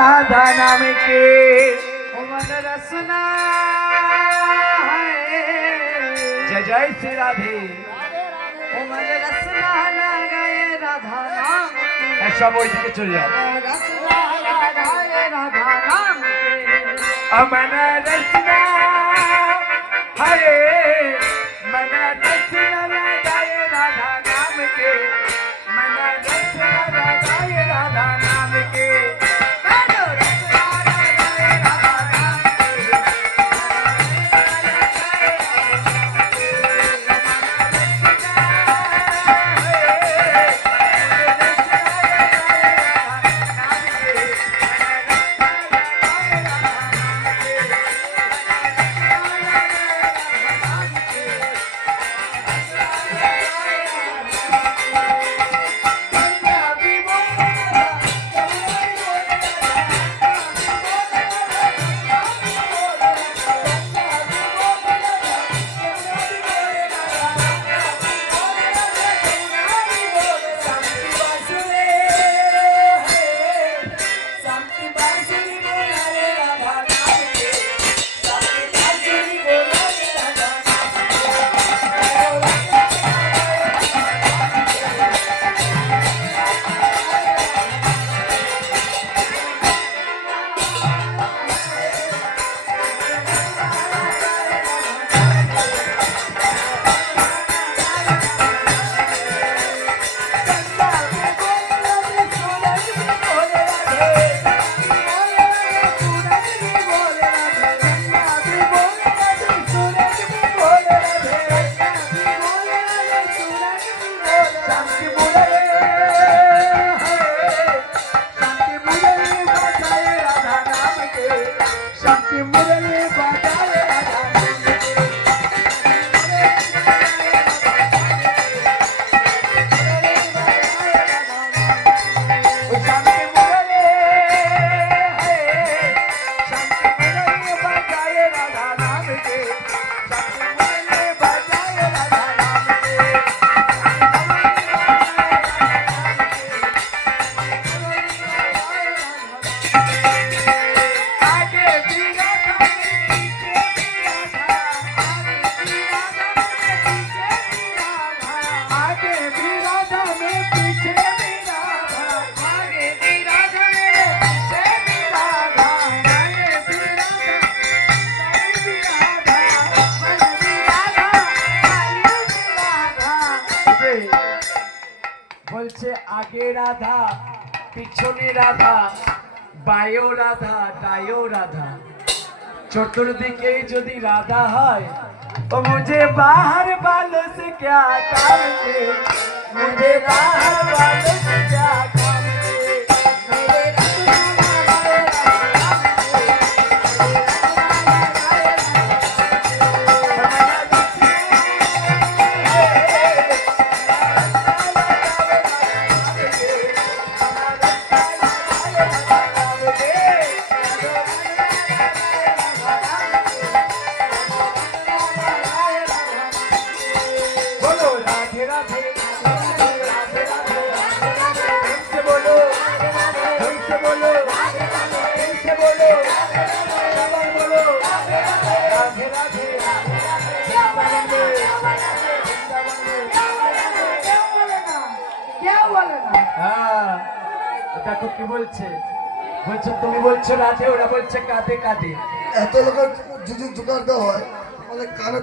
राधा नाम के मन रसना जय जय श्री राधे मन रसना लगाए राधा नाम के सब ওই দিকে চলে যাও रसना लगाए राधा नाम के मन रसना है मन रसना लगाए राधा नाम के मन रसना लगाए राधा नाम के বলছে আগে রাধা পিছনে রাধা বায়ো রাধা ডায়ো রাধা চতুর্দিকে যদি রাধা হয় तो मुझे बाहर वालों से क्या काम है मुझे बाहर वालों से क्या काम है मेरे দেখো কি বলছে বলছো তুমি বলছো রাধে ওরা বলছে কাঁদে কাঁদে এত লোকের যদি জোগাড় দেওয়া হয় আমাদের কানে